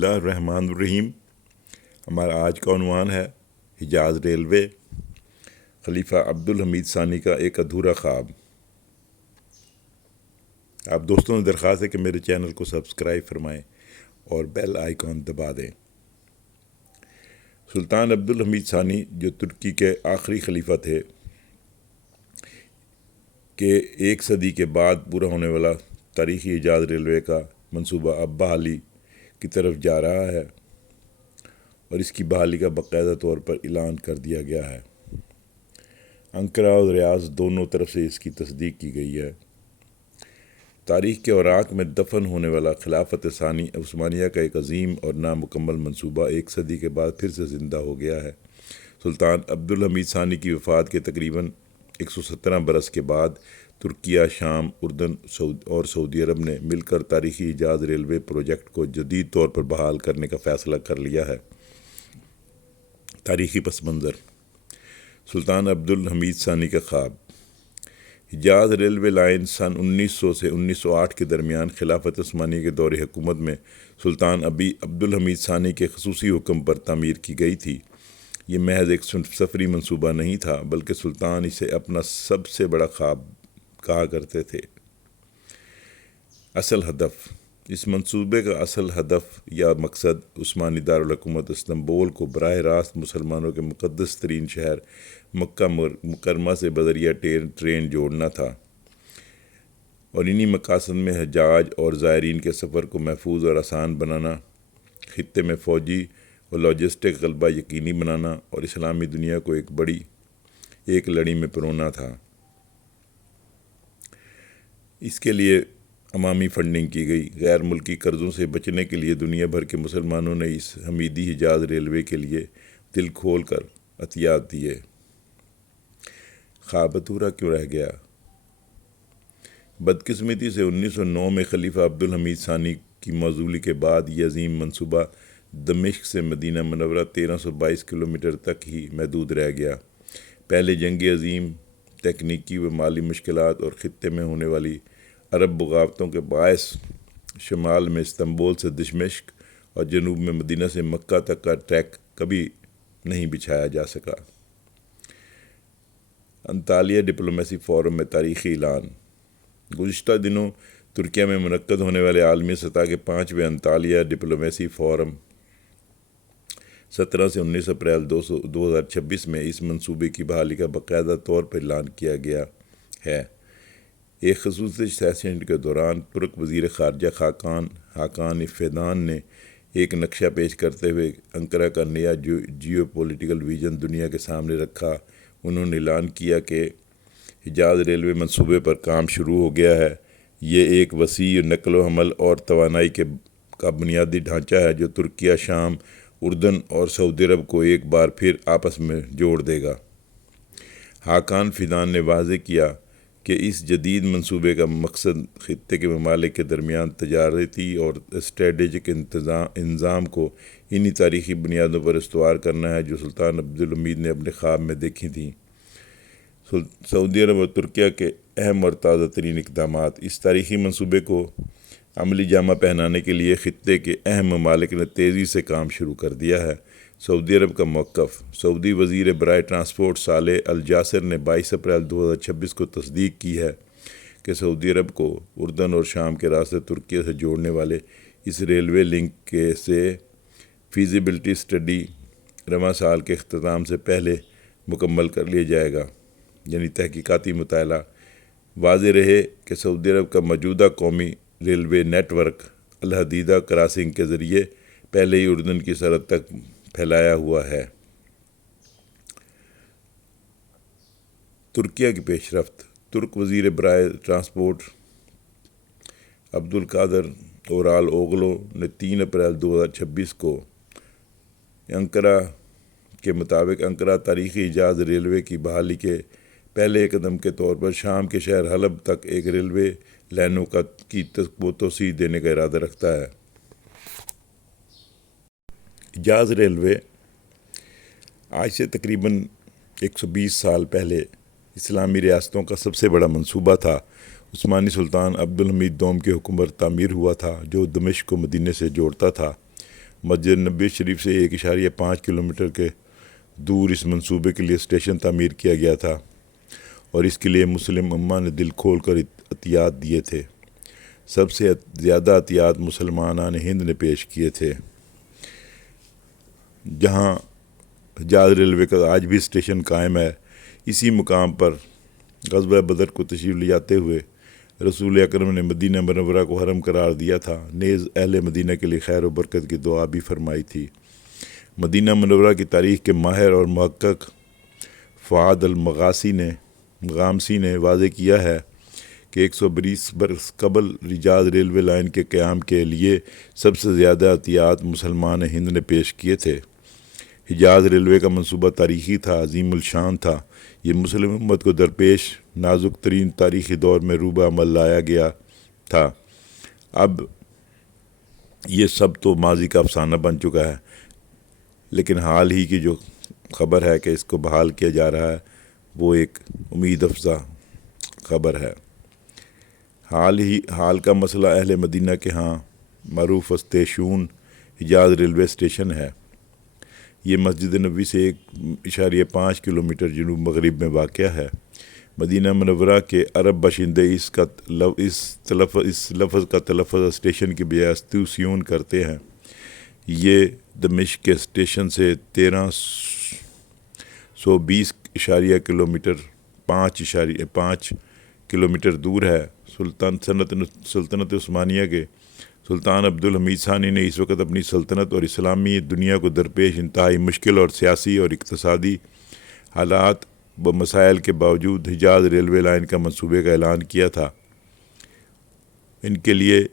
اللہ الرحمن الرحیم۔ ہمارا آج کا عنوان ہے حجاز ریلوے، خلیفہ عبدالحمید ثانی کا ایک ادھورا خواب۔ آپ دوستوں سے درخواست ہے کہ میرے چینل کو سبسکرائب فرمائیں اور بیل آئیکن دبا دیں۔ سلطان عبدالحمید ثانی جو ترکی کے آخری خلیفہ تھے کہ ایک صدی کے بعد پورا ہونے والا تاریخی حجاز ریلوے کا منصوبہ اب بحالی کی طرف جا رہا ہے اور اس کی بحالی کا باقاعدہ طور پر اعلان کر دیا گیا ہے۔ انقرہ اور ریاض دونوں طرف سے اس کی تصدیق کی گئی ہے۔ تاریخ کے اوراق میں دفن ہونے والا خلافت ثانی عثمانیہ کا ایک عظیم اور نامکمل منصوبہ ایک صدی کے بعد پھر سے زندہ ہو گیا ہے۔ سلطان عبدالحمید ثانی کی وفات کے تقریباً 117 برس کے بعد ترکیہ، شام، اردن اور سعودی عرب نے مل کر تاریخی حجاز ریلوے پروجیکٹ کو جدید طور پر بحال کرنے کا فیصلہ کر لیا ہے۔ تاریخی پس منظر: سلطان عبدالحمید ثانی کا خواب۔ حجاز ریلوے لائن سن 1900 سے 1908 کے درمیان خلافت عثمانیہ کے دور حکومت میں سلطان عبدالحمید ثانی کے خصوصی حکم پر تعمیر کی گئی تھی۔ یہ محض ایک سفری منصوبہ نہیں تھا بلکہ سلطان اسے اپنا سب سے بڑا خواب کہا کرتے تھے۔ اصل ہدف: اس منصوبے کا اصل ہدف یا مقصد عثمانی دارالحکومت استنبول کو براہ راست مسلمانوں کے مقدس ترین شہر مکہ مکرمہ سے بذریعہ ٹرین جوڑنا تھا اور انہی مقاصد میں حجاج اور زائرین کے سفر کو محفوظ اور آسان بنانا، خطے میں فوجی اور لاجسٹک غلبہ یقینی بنانا اور اسلامی دنیا کو ایک لڑی میں پرونا تھا۔ اس کے لیے عوامی فنڈنگ کی گئی۔ غیر ملکی قرضوں سے بچنے کے لیے دنیا بھر کے مسلمانوں نے اس حمیدی حجاز ریلوے کے لیے دل کھول کر عطیات دیے۔ خواب ادھورا کیوں رہ گیا؟ بدقسمتی سے 1909 میں خلیفہ عبدالحمید ثانی کی معزولی کے بعد یہ عظیم منصوبہ دمشق سے مدینہ منورہ 1322 کلومیٹر تک ہی محدود رہ گیا۔ پہلے جنگ عظیم، تکنیکی و مالی مشکلات اور خطے میں ہونے والی عرب بغاوتوں کے باعث شمال میں استنبول سے دمشق اور جنوب میں مدینہ سے مکہ تک کا ٹریک کبھی نہیں بچھایا جا سکا۔ انطالیہ ڈپلومیسی فورم میں تاریخی اعلان۔ گزشتہ دنوں ترکیہ میں منعقد ہونے والے عالمی سطح کے 5ویں انطالیہ ڈپلومیسی فورم 17 سے 19 اپریل 2026 میں اس منصوبے کی بحالی کا باقاعدہ طور پر اعلان کیا گیا ہے۔ ایک خصوصی سیشن کے دوران ترک وزیر خارجہ حاکان فیدان نے ایک نقشہ پیش کرتے ہوئے انقرہ کا نیا جیو پولیٹیکل ویژن دنیا کے سامنے رکھا۔ انہوں نے اعلان کیا کہ حجاز ریلوے منصوبے پر کام شروع ہو گیا ہے۔ یہ ایک وسیع نقل و حمل اور توانائی کا بنیادی ڈھانچہ ہے جو ترکیہ، شام، اردن اور سعودی عرب کو ایک بار پھر آپس میں جوڑ دے گا۔ حاکان فیدان نے واضح کیا کہ اس جدید منصوبے کا مقصد خطے کے ممالک کے درمیان تجارتی اور اسٹریٹجک انضمام کو انہی تاریخی بنیادوں پر استوار کرنا ہے جو سلطان عبدالحمید نے اپنے خواب میں دیکھی تھیں۔ سعودی عرب اور ترکیہ کے اہم اور تازہ ترین اقدامات۔ اس تاریخی منصوبے کو عملی جامہ پہنانے کے لیے خطے کے اہم ممالک نے تیزی سے کام شروع کر دیا ہے۔ سعودی عرب کا موقف۔ سعودی وزیر برائے ٹرانسپورٹ صالح الجاسر نے 22 اپریل 2026 کو تصدیق کی ہے کہ سعودی عرب کو اردن اور شام کے راستے ترکیہ سے جوڑنے والے اس ریلوے لنک سے فیزیبلٹی اسٹڈی رواں سال کے اختتام سے پہلے مکمل کر لیا جائے گا، یعنی تحقیقاتی مطالعہ۔ واضح رہے کہ سعودی عرب کا موجودہ قومی ریلوے نیٹ ورک الحدیدہ کراسنگ کے ذریعے پہلے ہی اردن کی سرحد تک پھیلایا ہوا ہے۔ ترکیہ کی پیش رفت۔ ترک وزیر برائے ٹرانسپورٹ عبدالقادر اورال اوغلو نے 3 اپریل 2026 کو انقرہ کے مطابق انقرہ تاریخی حجاز ریلوے کی بحالی کے پہلے قدم کے طور پر شام کے شہر حلب تک ایک ریلوے لائنوں کی توسیع دینے کا ارادہ رکھتا ہے۔ حجاز ریلوے آج سے تقریباً 120 سال پہلے اسلامی ریاستوں کا سب سے بڑا منصوبہ تھا۔ عثمانی سلطان عبدالحمید دوم کے حکم پر تعمیر ہوا تھا جو دمشق کو مدینہ سے جوڑتا تھا۔ مسجد نبوی شریف سے 1.5 کلومیٹر کے دور اس منصوبے کے لیے اسٹیشن تعمیر کیا گیا تھا اور اس کے لیے مسلم امہ نے دل کھول کر عطیات دیے تھے۔ سب سے زیادہ عطیات مسلمانان ہند نے پیش کیے تھے۔ جہاں حجاز ریلوے کا آج بھی اسٹیشن قائم ہے، اسی مقام پر غزوہ بدر کو تشریف لے جاتے ہوئے رسول اکرم نے مدینہ منورہ کو حرم قرار دیا تھا، نیز اہل مدینہ کے لیے خیر و برکت کی دعا بھی فرمائی تھی۔ مدینہ منورہ کی تاریخ کے ماہر اور محقق فؤاد المغامسی نے واضح کیا ہے کہ 120 برس قبل حجاز ریلوے لائن کے قیام کے لیے سب سے زیادہ عطیات مسلمان ہند نے پیش کیے تھے۔ حجاز ریلوے کا منصوبہ تاریخی تھا، عظیم الشان تھا۔ یہ مسلم امت کو درپیش نازک ترین تاریخی دور میں روبہ عمل لایا گیا تھا۔ اب یہ سب تو ماضی کا افسانہ بن چکا ہے، لیکن حال ہی کی جو خبر ہے کہ اس کو بحال کیا جا رہا ہے وہ ایک امید افزا خبر ہے۔ حال کا مسئلہ اہل مدینہ کے ہاں معروف استیشون حجاز ریلوے اسٹیشن ہے۔ یہ مسجد نبوی سے 1.5 کلومیٹر جنوب مغرب میں واقع ہے۔ مدینہ منورہ کے عرب باشندے اس لفظ کا تلفظ اسٹیشن کی بجائے استیشون کرتے ہیں۔ یہ دمشق کے اسٹیشن سے 1320 کلومیٹر 5 کلومیٹر دور ہے۔ سلطنت عثمانیہ کے سلطان عبدالحمید ثانی نے اس وقت اپنی سلطنت اور اسلامی دنیا کو درپیش انتہائی مشکل اور سیاسی اور اقتصادی حالات و مسائل کے باوجود حجاز ریلوے لائن کا منصوبے کا اعلان کیا تھا۔ ان کے لیے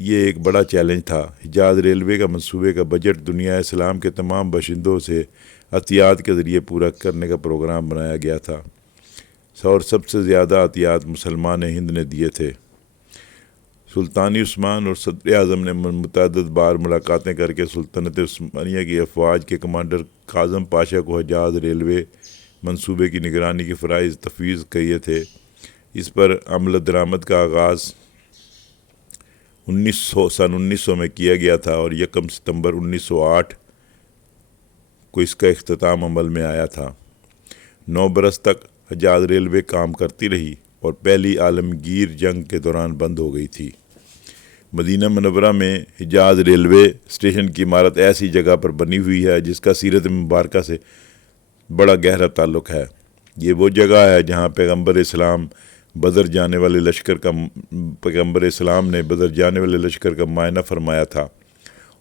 یہ ایک بڑا چیلنج تھا۔ حجاز ریلوے کا منصوبے کا بجٹ دنیا اسلام کے تمام باشندوں سے عطیات کے ذریعے پورا کرنے کا پروگرام بنایا گیا تھا، اور سب سے زیادہ عطیات مسلمان ہند نے دیے تھے۔ سلطانی عثمان اور صدر اعظم نے متعدد بار ملاقاتیں کر کے سلطنت عثمانیہ کی افواج کے کمانڈر کاظم پاشا کو حجاز ریلوے منصوبے کی نگرانی کے فرائض تفویض کیے تھے۔ اس پر عمل درآمد کا آغاز 1900 میں کیا گیا تھا اور 1 ستمبر 1908 کو اس کا اختتام عمل میں آیا تھا۔ 9 برس تک حجاز ریلوے کام کرتی رہی اور پہلی عالمگیر جنگ کے دوران بند ہو گئی تھی۔ مدینہ منورہ میں حجاز ریلوے اسٹیشن کی عمارت ایسی جگہ پر بنی ہوئی ہے جس کا سیرت مبارکہ سے بڑا گہرا تعلق ہے۔ یہ وہ جگہ ہے جہاں پیغمبر اسلام نے بدر جانے والے لشکر کا معائنہ فرمایا تھا،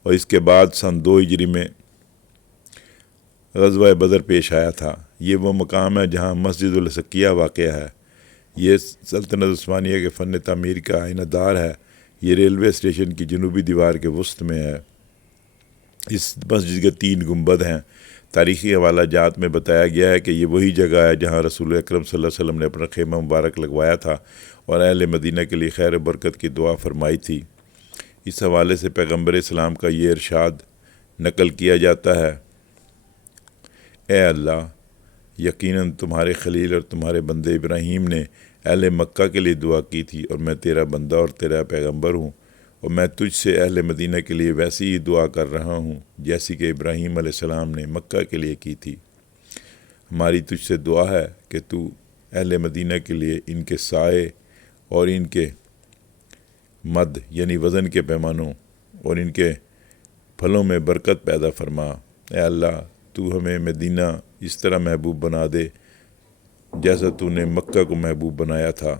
اور اس کے بعد سن 2 ہجری میں غزوہ بدر پیش آیا تھا۔ یہ وہ مقام ہے جہاں مسجد السقیہ واقع ہے۔ یہ سلطنت عثمانیہ کے فن تعمیر کا آئینہ دار ہے۔ یہ ریلوے اسٹیشن کی جنوبی دیوار کے وسط میں ہے۔ اس مسجد کے 3 گنبد ہیں۔ تاریخی حوالہ جات میں بتایا گیا ہے کہ یہ وہی جگہ ہے جہاں رسول اکرم صلی اللہ علیہ وسلم نے اپنا خیمہ مبارک لگوایا تھا اور اہل مدینہ کے لیے خیر و برکت کی دعا فرمائی تھی۔ اس حوالے سے پیغمبر اسلام کا یہ ارشاد نقل کیا جاتا ہے: اے اللہ، یقیناً تمہارے خلیل اور تمہارے بندے ابراہیم نے اہل مکہ کے لیے دعا کی تھی، اور میں تیرا بندہ اور تیرا پیغمبر ہوں، اور میں تجھ سے اہل مدینہ کے لیے ویسی ہی دعا کر رہا ہوں جیسی کہ ابراہیم علیہ السلام نے مکہ کے لیے کی تھی۔ ہماری تجھ سے دعا ہے کہ تو اہل مدینہ کے لیے ان کے سائے اور ان کے مد یعنی وزن کے پیمانوں اور ان کے پھلوں میں برکت پیدا فرما۔ اے اللہ، تو ہمیں مدینہ اس طرح محبوب بنا دے جیسا تو نے مکہ کو محبوب بنایا تھا۔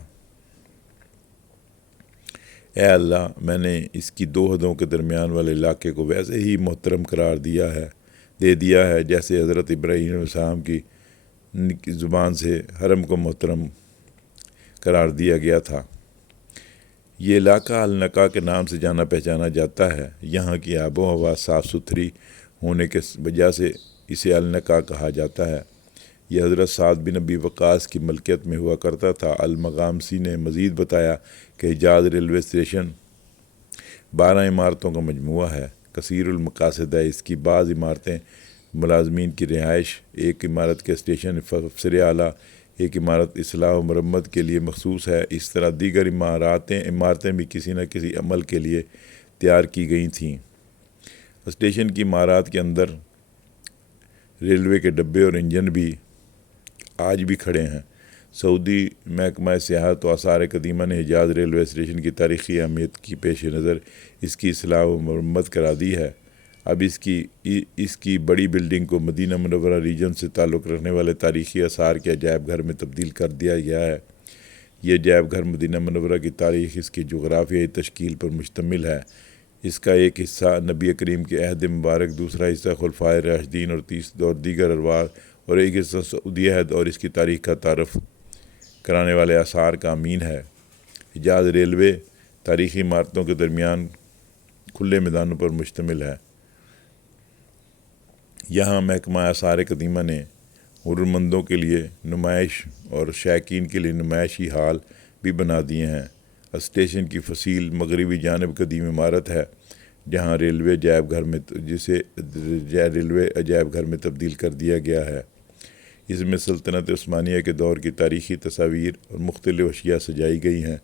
اے اللہ، میں نے اس کی 2 حدوں کے درمیان والے علاقے کو ویسے ہی محترم قرار دے دیا ہے جیسے حضرت ابراہیم علیہ السلام کی زبان سے حرم کو محترم قرار دیا گیا تھا۔ یہ علاقہ النقا کے نام سے جانا پہچانا جاتا ہے۔ یہاں کی آب و ہوا صاف ستھری ہونے کے وجہ سے اسے النقا کہا جاتا ہے۔ یہ حضرت سعد بن ابی وقاص کی ملکیت میں ہوا کرتا تھا۔ المغامسی نے مزید بتایا کہ حجاز ریلوے اسٹیشن 12 عمارتوں کا مجموعہ ہے، کثیر المقاصد ہے۔ اس کی بعض عمارتیں ملازمین کی رہائش، ایک عمارت کے اسٹیشن افسر اعلیٰ، ایک عمارت اصلاح و مرمت کے لیے مخصوص ہے۔ اس طرح دیگر عمارتیں بھی کسی نہ کسی عمل کے لیے تیار کی گئی تھیں۔ اسٹیشن کی عمارات کے اندر ریلوے کے ڈبے اور انجن بھی آج بھی کھڑے ہیں۔ سعودی محکمہ سیاحت و آثار قدیمہ نے حجاز ریلوے اسٹیشن کی تاریخی اہمیت کی پیش نظر اس کی اصلاح و مرمت کرا دی ہے۔ اب اس کی بڑی بلڈنگ کو مدینہ منورہ ریجن سے تعلق رکھنے والے تاریخی آثار کے عجائب گھر میں تبدیل کر دیا گیا ہے۔ یہ عجائب گھر مدینہ منورہ کی تاریخ، اس کی جغرافیائی تشکیل پر مشتمل ہے۔ اس کا ایک حصہ نبی کریم کے عہد مبارک، دوسرا حصہ خلفائے راشدین اور دیگر ارواح، اور ایک حصہ سعودی عہد اور اس کی تاریخ کا تعارف کرانے والے آثار کا امین ہے۔ حجاز ریلوے تاریخی عمارتوں کے درمیان کھلے میدانوں پر مشتمل ہے۔ یہاں محکمہ آثار قدیمہ نے ہنرمندوں کے لیے نمائش اور شائقین کے لیے نمائشی ہال بھی بنا دیے ہیں۔ اسٹیشن کی فصیل مغربی جانب قدیم عمارت ہے جہاں جسے ریلوے عجائب گھر میں تبدیل کر دیا گیا ہے۔ اس میں سلطنت عثمانیہ کے دور کی تاریخی تصاویر اور مختلف اشیاء سجائی گئی ہیں۔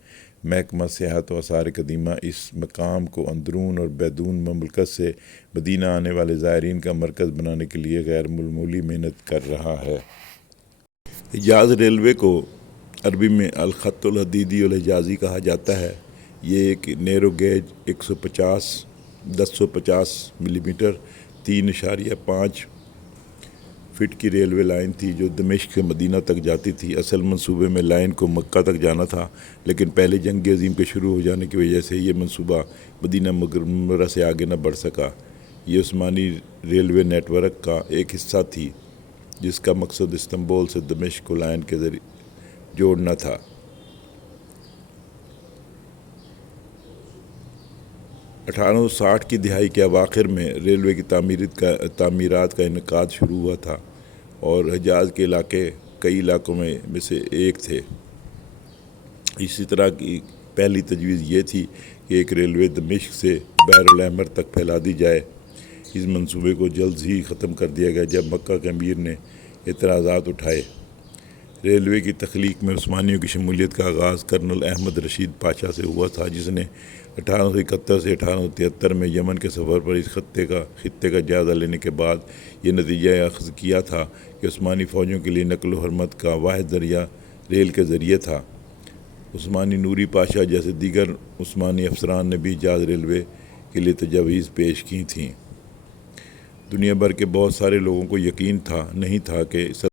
محکمہ سیاحت و آثار قدیمہ اس مقام کو اندرون اور بیرون مملکت سے مدینہ آنے والے زائرین کا مرکز بنانے کے لیے غیر معمولی محنت کر رہا ہے۔ حجاز ریلوے کو عربی میں الخط الحدیدی الحجازی کہا جاتا ہے۔ یہ ایک نیرو گیج 1050 ملی میٹر 3.5 فٹ کی ریلوے لائن تھی جو دمشق سے مدینہ تک جاتی تھی۔ اصل منصوبے میں لائن کو مکہ تک جانا تھا، لیکن پہلے جنگ عظیم کے شروع ہو جانے کی وجہ سے یہ منصوبہ مدینہ منورہ سے آگے نہ بڑھ سکا۔ یہ عثمانی ریلوے نیٹ ورک کا ایک حصہ تھی جس کا مقصد استنبول سے دمشق کو لائن کے ذریعے جوڑنا تھا۔ 1860 کی دہائی کے اواخر میں ریلوے کی تعمیرات کا انعقاد شروع ہوا تھا اور حجاز کے علاقے کئی علاقوں میں سے ایک تھے۔ اسی طرح کی پہلی تجویز یہ تھی کہ ایک ریلوے دمشق سے بحر الاحمر تک پھیلا دی جائے۔ اس منصوبے کو جلد ہی ختم کر دیا گیا جب مکہ کے امیر نے اعتراضات اٹھائے۔ ریلوے کی تخلیق میں عثمانیوں کی شمولیت کا آغاز کرنل احمد رشید پاشا سے ہوا تھا، جس نے 1871 سے 1873 میں یمن کے سفر پر اس خطے کا جائزہ لینے کے بعد یہ نتیجہ اخذ کیا تھا کہ عثمانی فوجوں کے لیے نقل و حرکت کا واحد ذریعہ ریل کے ذریعے تھا۔ عثمانی نوری پاشا جیسے دیگر عثمانی افسران نے بھی حجاز ریلوے کے لیے تجاویز پیش کی تھیں۔ دنیا بھر کے بہت سارے لوگوں کو یقین نہیں تھا کہ